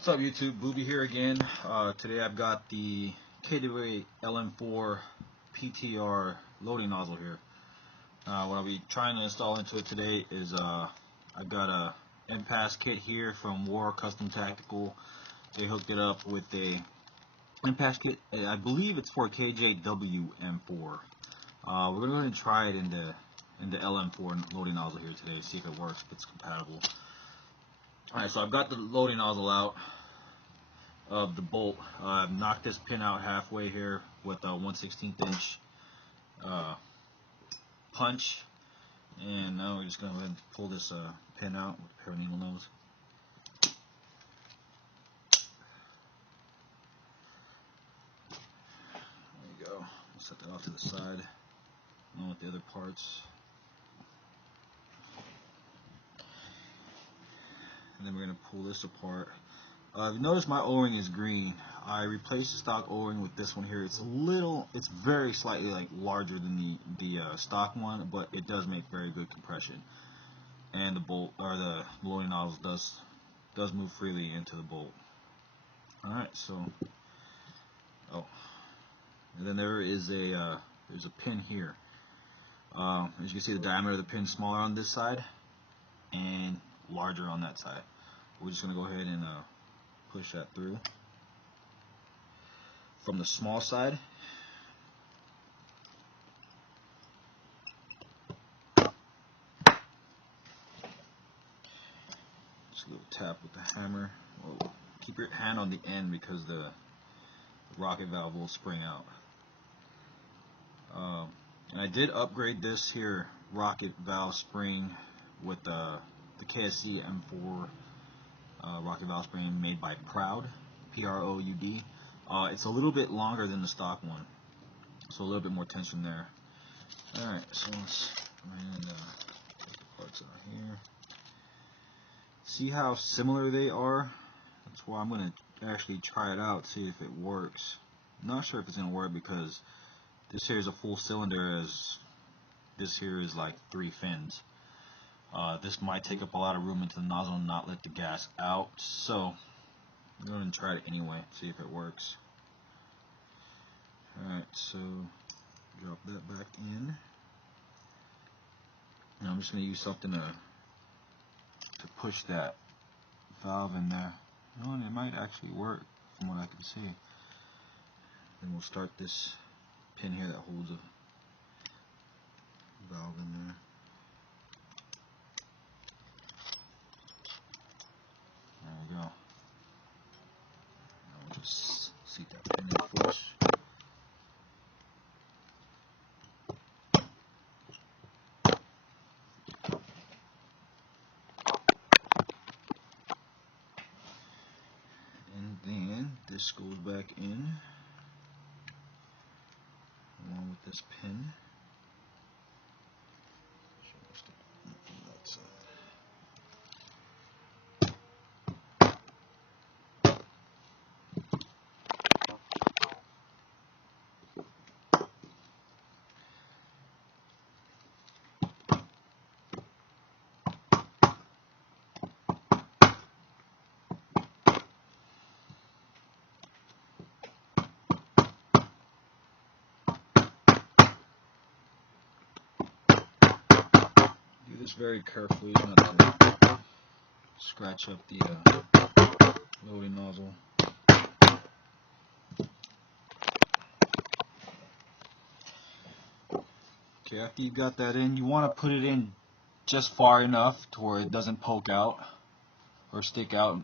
What's up YouTube, Booby here again. Today I've got the KWA LM4 PTR loading nozzle here. What I'll be trying to install into it today is I've got a npas kit here from War Custom Tactical. They hooked it up with a npas kit. I believe it's for KWA LM4. We're going to go ahead and try it in the LM4 loading nozzle here today, see if it works, if it's compatible. Alright, so I've got the loading nozzle out of the bolt. I've knocked this pin out halfway here with a 1/16 inch punch, and now we're just going to go ahead and pull this pin out with a pair of needle nose. There you go. I'll set that off to the side along with the other parts. And then we're going to pull this apart. If you notice, my O-ring is green. I replaced the stock O-ring with this one here. It's very slightly larger than the stock one, but it does make very good compression. And the bolt, or the loading nozzle, does move freely into the bolt. All right, so and then there is there's a pin here. As you can see, the diameter of the pin is smaller on this side and larger on that side. We're just going to go ahead and push that through from the small side. Just a little tap with the hammer. Whoa. Keep your hand on the end because the rocket valve will spring out. And I did upgrade this here rocket valve spring with the KWA LM4 rocket valve spring made by Proud, P-R-O-U-D. It's a little bit longer than the stock one, so a little bit more tension there. Alright, so let's go ahead and take the parts out here. See how similar they are? That's why I'm going to actually try it out, see if it works. I'm not sure if it's going to work because this here is a full cylinder, as this here is like 3 fins. This might take up a lot of room into the nozzle and not let the gas out, so I'm going to try it anyway, see if it works. Alright, so drop that back in. Now I'm just going to use something to push that valve in there. And it might actually work from what I can see. Then we'll start this pin here that holds a valve in there. There we go. Now we'll just seat that pin in flush. And then this goes back in along with this pin. This very carefully, not to scratch up the loading nozzle. Okay, after you've got that in, you want to put it in just far enough to where it doesn't poke out or stick out,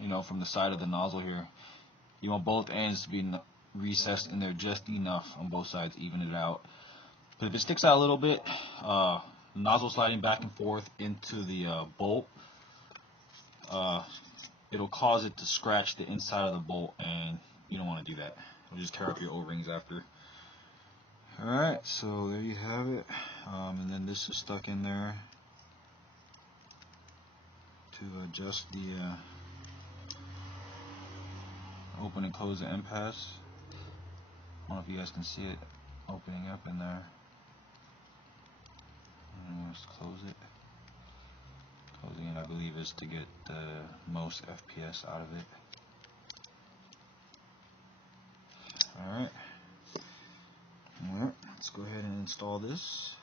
you know, from the side of the nozzle here. You want both ends to be recessed in there just enough on both sides, even it out. But if it sticks out a little bit, nozzle sliding back and forth into the bolt, it'll cause it to scratch the inside of the bolt, and you don't want to do that. It'll just tear up your O-rings after. Alright, so there you have it. And then this is stuck in there to adjust the open and close the npas. I don't know if you guys can see it opening up in there. And just close it. Close the I believe, is to get the most FPS out of it. Alright, let's go ahead and install this.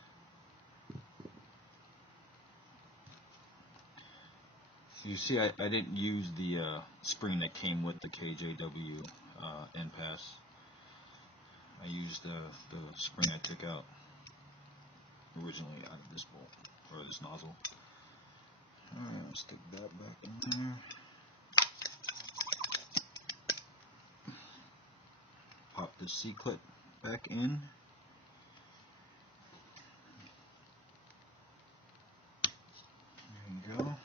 You see, I didn't use the spring that came with the KWA npas. I used the spring I took out originally out of this bolt, or this nozzle. Alright, let's stick that back in there. Pop the C-clip back in. There you go.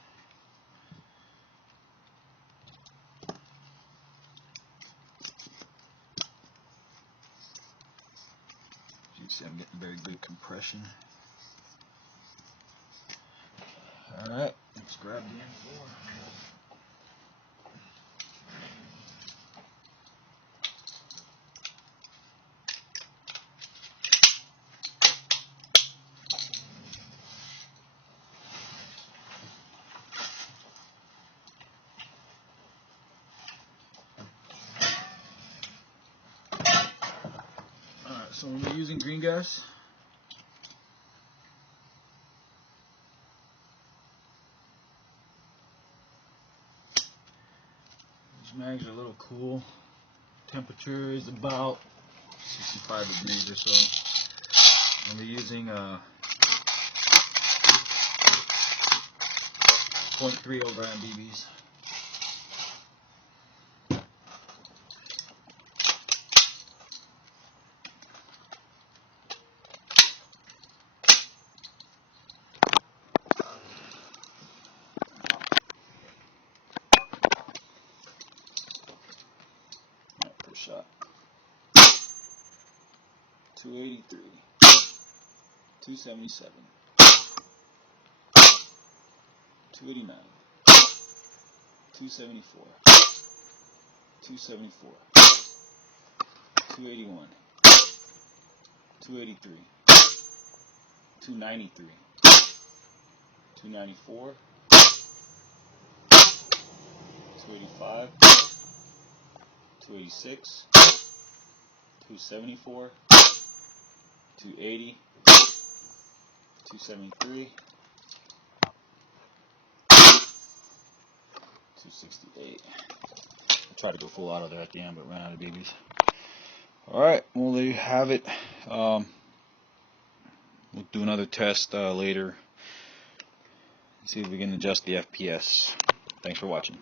As you can see, I'm getting very good compression. Alright, let's grab the N4. Alright, so we're using green gas. These mags are a little cool. Temperature is about 65 degrees or so. And we're using 0.30 gram BBs. First shot. 283, 277, 289, 274, 274, 281, 283, 293, 294, 285, 286, 274, 280, 273, 268. I tried to go full auto there at the end, but ran out of BBs. Alright, well, there you have it. We'll do another test later. See if we can adjust the FPS. Thanks for watching.